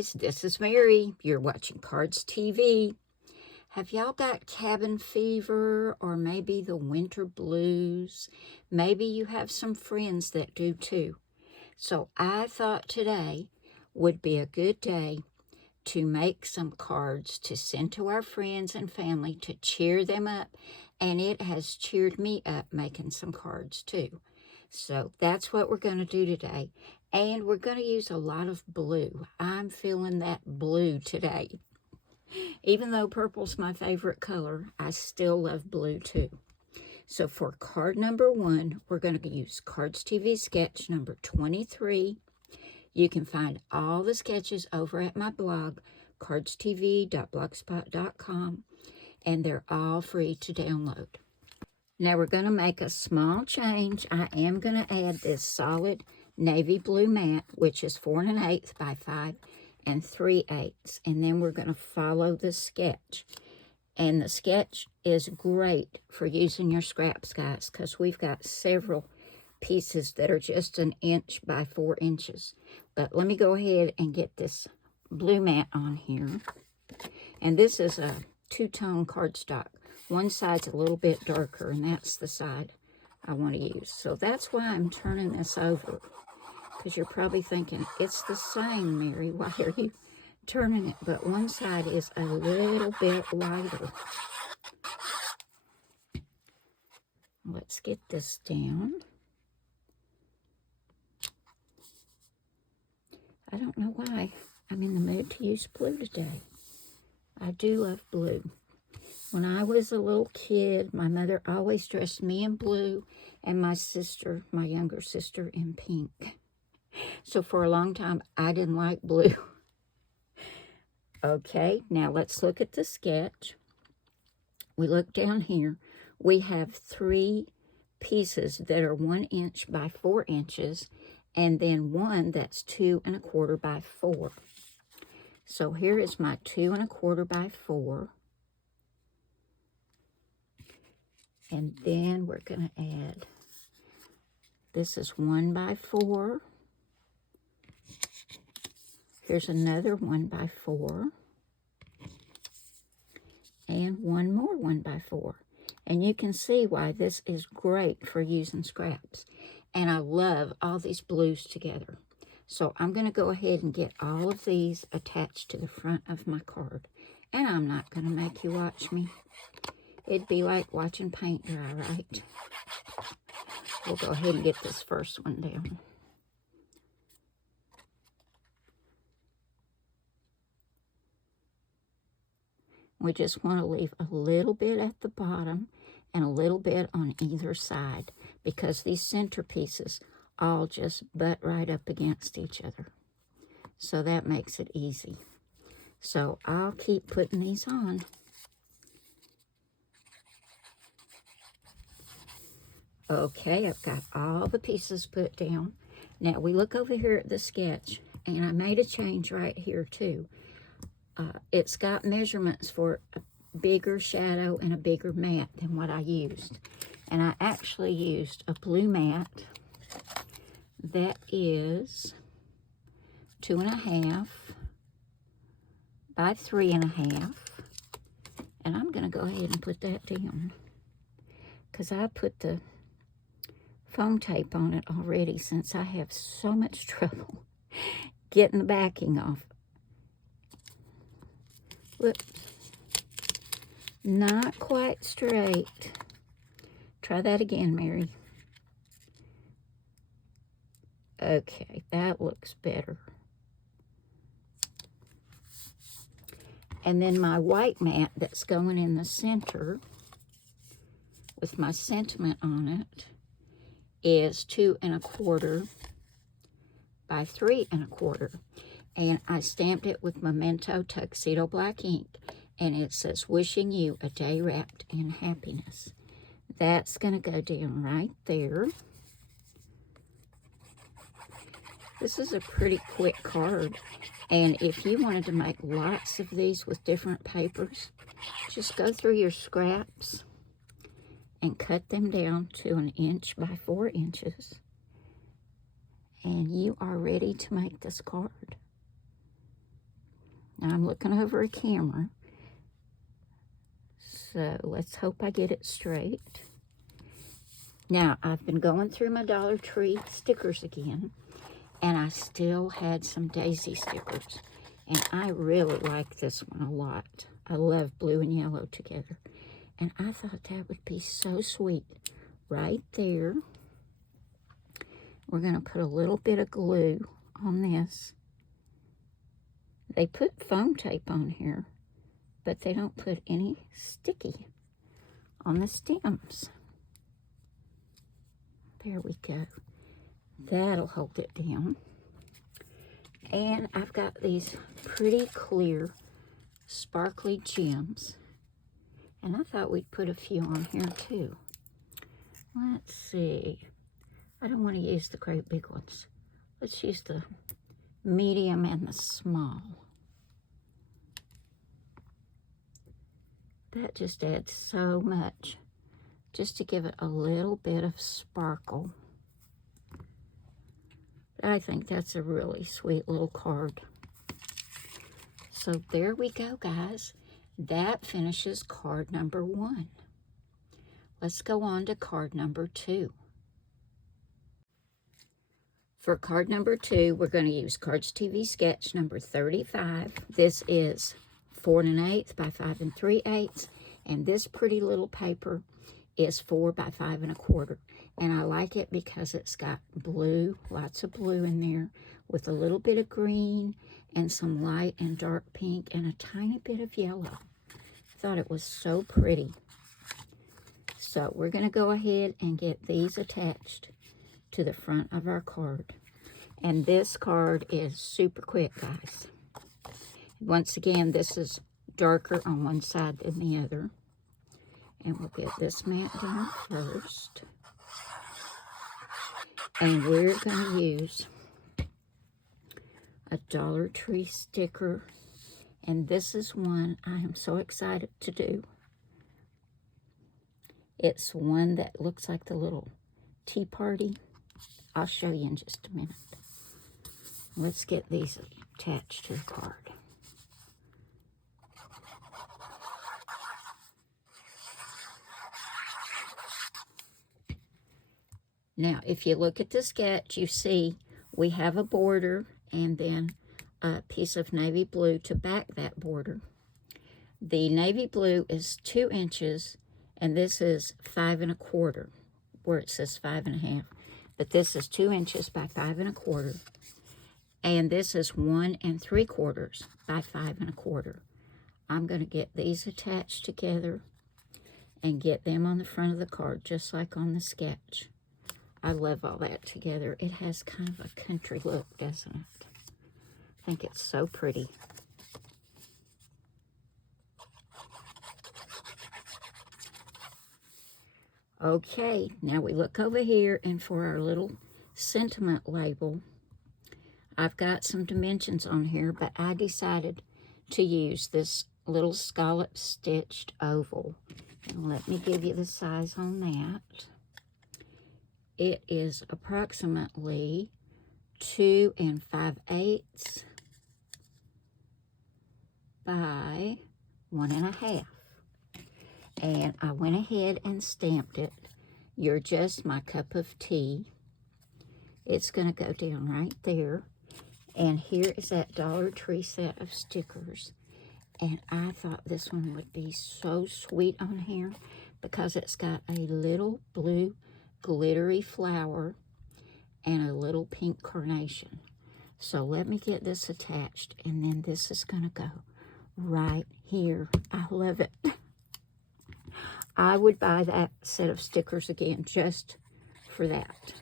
guys, this is Mary. You're watching Cardz TV. Have y'all got cabin fever or maybe the winter blues? Maybe you have some friends that do too. So I thought today would be a good day to make some cards to send to our friends and family to cheer them up. And it has cheered me up making some cards too. So that's what we're going to do today. And we're going to use a lot of blue. I'm feeling that blue today. Even though purple's my favorite color, I still love blue too. So for card number 1, we're going to use Cardz TV Sketch number 23. You can find all the sketches over at my blog, cardstv.blogspot.com, and they're all free to download. Now we're going to make a small change. I am going to add this solid navy blue mat, which is 4 1/8 by 5 3/8. And then we're going to follow the sketch. And the sketch is great for using your scraps, guys, because we've got several pieces that are just 1 inch by 4 inches. But let me go ahead and get this blue mat on here. And this is a 2-tone cardstock. One side's a little bit darker, and that's the side I want to use. So that's why I'm turning this over, because you're probably thinking, it's the same, Mary. Why are you turning it? But one side is a little bit lighter. Let's get this down. I don't know why I'm in the mood to use blue today. I do love blue. When I was a little kid, my mother always dressed me in blue and my sister, my younger sister, in pink. So for a long time, I didn't like blue. Okay, now let's look at the sketch. We look down here. We have 3 pieces that are 1 inch by 4 inches, and then one that's 2 1/4 by 4. So here is my 2 1/4 by 4. And then we're going to add, this is 1 by 4. Here's another 1 by 4. And one more 1 by 4. And you can see why this is great for using scraps. And I love all these blues together. So I'm going to go ahead and get all of these attached to the front of my card. And I'm not going to make you watch me. It'd be like watching paint dry, right? We'll go ahead and get this first one down. We just want to leave a little bit at the bottom and a little bit on either side, because these centerpieces all just butt right up against each other. So that makes it easy. So I'll keep putting these on. Okay, I've got all the pieces put down. Now we look over here at the sketch, and I made a change right here too. It's got measurements for a bigger shadow and a bigger mat than what I used. And I actually used a blue mat that is 2 1/2 by 3 1/2. And I'm going to go ahead and put that down, because I put the foam tape on it already, since I have so much trouble getting the backing off. Look, not quite straight. Try that again, Mary. Okay, that looks better. And then my white mat that's going in the center with my sentiment on it is 2 1/4 by 3 1/4. And I stamped it with Memento Tuxedo Black ink. And it says, wishing you a day wrapped in happiness. That's going to go down right there. This is a pretty quick card. And if you wanted to make lots of these with different papers, just go through your scraps and cut them down to 1 inch by 4 inches. And you are ready to make this card. Now I'm looking over a camera, so let's hope I get it straight. Now, I've been going through my Dollar Tree stickers again, and I still had some daisy stickers, and I really like this one a lot. I love blue and yellow together, and I thought that would be so sweet. Right there, we're going to put a little bit of glue on this. They put foam tape on here, but they don't put any sticky on the stems. There we go. That'll hold it down. And I've got these pretty clear, sparkly gems. And I thought we'd put a few on here too. Let's see. I don't want to use the great big ones. Let's use the medium and the small. That just adds so much, just to give it a little bit of sparkle. I think that's a really sweet little card. So there we go, guys. That finishes card number 1. Let's go on to card number 2. For card number 2, we're going to use Cardz TV Sketch number 35. This is 4 1/8 by 5 3/8, and this pretty little paper is 4 by 5 1/4. And I like it because it's got blue, lots of blue in there, with a little bit of green and some light and dark pink and a tiny bit of yellow. I thought it was so pretty. So we're going to go ahead and get these attached to the front of our card. And this card is super quick, guys. Once again, this is darker on one side than the other. And we'll get this mat down first. And we're going to use a Dollar Tree sticker. And this is one I am so excited to do. It's one that looks like the little tea party. I'll show you in just a minute. Let's get these attached to the card. Now, if you look at the sketch, you see we have a border and then a piece of navy blue to back that border. The navy blue is 2 inches, and this is 5 1/4, where it says 5 1/2. But this is 2 inches by 5 1/4. And this is 1 3/4 by 5 1/4. I'm going to get these attached together and get them on the front of the card, just like on the sketch. I love all that together. It has kind of a country look, doesn't it? I think it's so pretty. Okay, now we look over here, and for our little sentiment label, I've got some dimensions on here, but I decided to use this little scallop stitched oval. And let me give you the size on that. It is approximately 2 5/8 by 1 1/2. And I went ahead and stamped it. You're just my cup of tea. It's going to go down right there. And here is that Dollar Tree set of stickers. And I thought this one would be so sweet on here because it's got a little blue glittery flower and a little pink carnation. So let me get this attached, and then this is going to go right here. I love it. I would buy that set of stickers again just for that.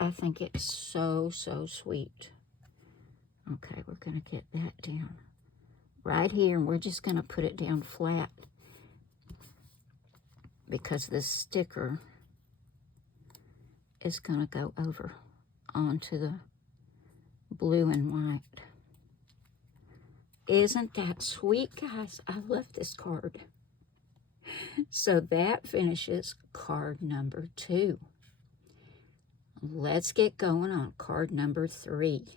I think it's so, so sweet. Okay, we're going to get that down right here, and we're just going to put it down flat because this sticker is going to go over onto the blue and white. Isn't that sweet, guys? I love this card. So that finishes card number 2. Let's get going on card number 3.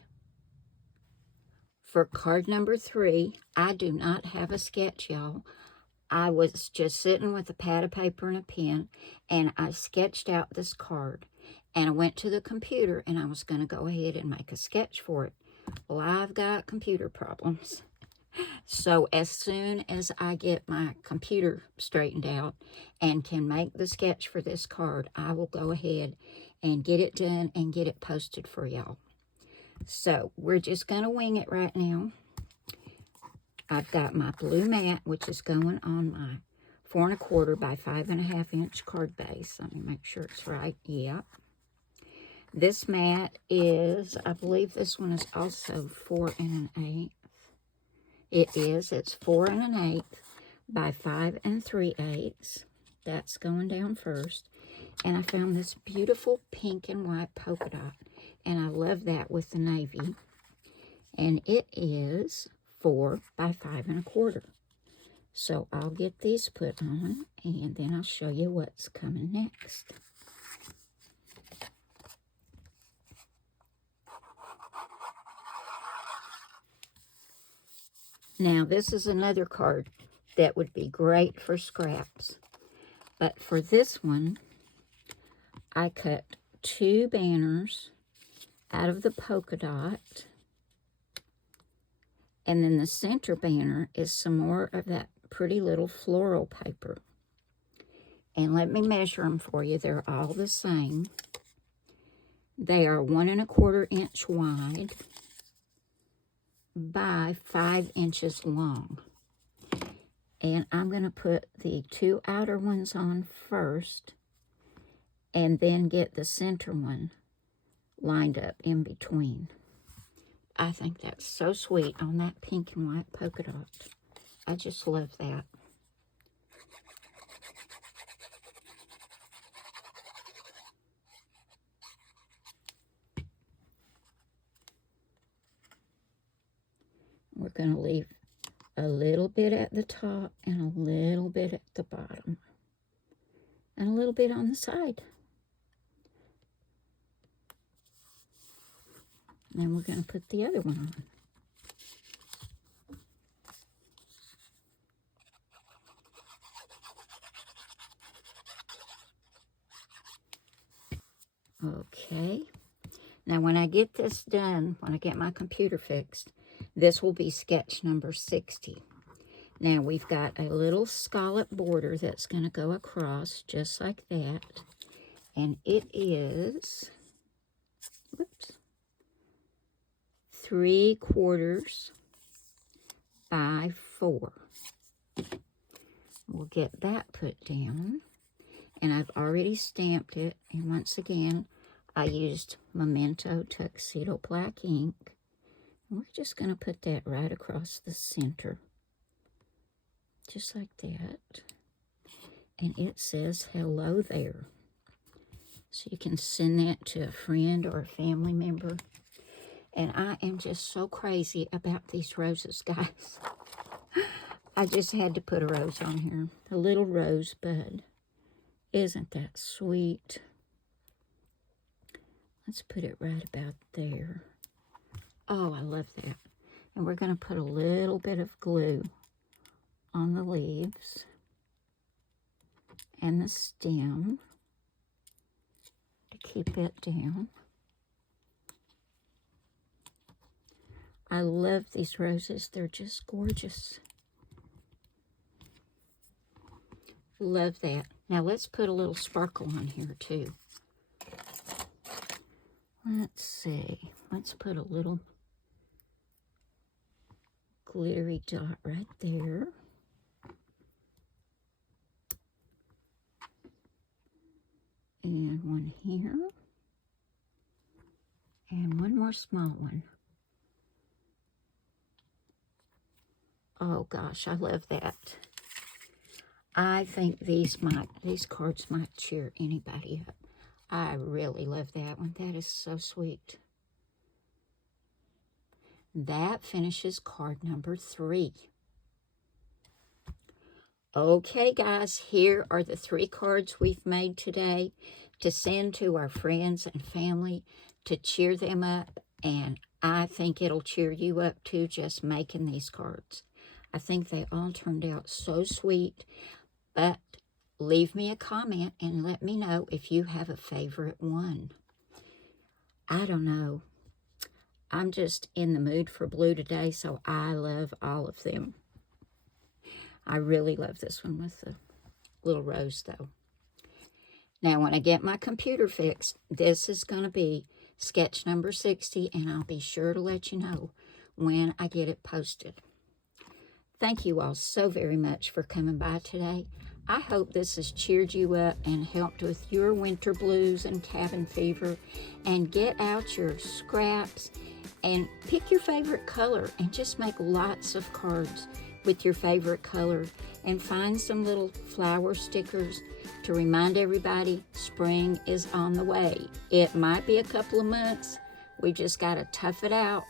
For card number 3, I do not have a sketch, y'all. I was just sitting with a pad of paper and a pen, and I sketched out this card. And I went to the computer, and I was going to go ahead and make a sketch for it. Well, I've got computer problems. So as soon as I get my computer straightened out and can make the sketch for this card, I will go ahead and get it done and get it posted for y'all. So we're just going to wing it right now. I've got my blue mat, which is going on my 4 1/4 by 5 1/2 inch card base. Let me make sure it's right. Yep. This mat is, I believe this one is also 4 1/8. It is. It's 4 1/8 by 5 3/8. That's going down first. And I found this beautiful pink and white polka dot. And I love that with the navy. And it is 4 by 5 1/4. So I'll get these put on, and then I'll show you what's coming next. Now, this is another card that would be great for scraps. But for this one, I cut 2 banners out of the polka dot. And then the center banner is some more of that pretty little floral paper. And let me measure them for you. They're all the same. They are 1 1/4 inch wide by 5 inches long. And I'm going to put the 2 outer ones on first and then get the center one lined up in between. I think that's so sweet on that pink and white polka dot. I just love that. We're going to leave a little bit at the top and a little bit at the bottom. And a little bit on the side. And then we're going to put the other one on. Okay. Now when I get this done, when I get my computer fixed, this will be sketch number 60. Now we've got a little scallop border that's going to go across just like that. And it is, whoops, 3/4 by 4. We'll get that put down. And I've already stamped it. And once again, I used Memento Tuxedo Black ink. And we're just going to put that right across the center. Just like that. And it says, hello there. So you can send that to a friend or a family member. And I am just so crazy about these roses, guys. I just had to put a rose on here. A little rosebud. Isn't that sweet? Let's put it right about there. Oh, I love that. And we're going to put a little bit of glue on the leaves and the stem to keep it down. I love these roses. They're just gorgeous. Love that. Now let's put a little sparkle on here too. Let's see. Let's put a little glittery dot right there. And one here. And one more small one. Oh gosh, I love that. I think these cards might cheer anybody up. I really love that one. That is so sweet. That finishes card number 3. Okay, guys, here are the 3 cards we've made today to send to our friends and family to cheer them up. And I think it'll cheer you up too, just making these cards. I think they all turned out so sweet, but leave me a comment and let me know if you have a favorite one. I don't know. I'm just in the mood for blue today, so I love all of them. I really love this one with the little rose, though. Now, when I get my computer fixed, this is going to be sketch number 60, and I'll be sure to let you know when I get it posted. Thank you all so very much for coming by today. I hope this has cheered you up and helped with your winter blues and cabin fever. And get out your scraps and pick your favorite color and just make lots of cards with your favorite color, and find some little flower stickers to remind everybody spring is on the way. It might be a couple of months. We just got to tough it out,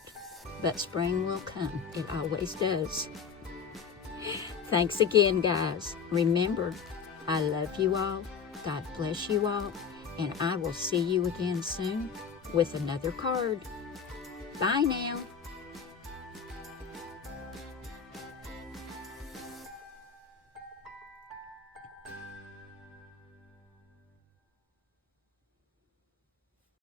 but spring will come. It always does. Thanks again, guys. Remember, I love you all. God bless you all. And I will see you again soon with another card. Bye now.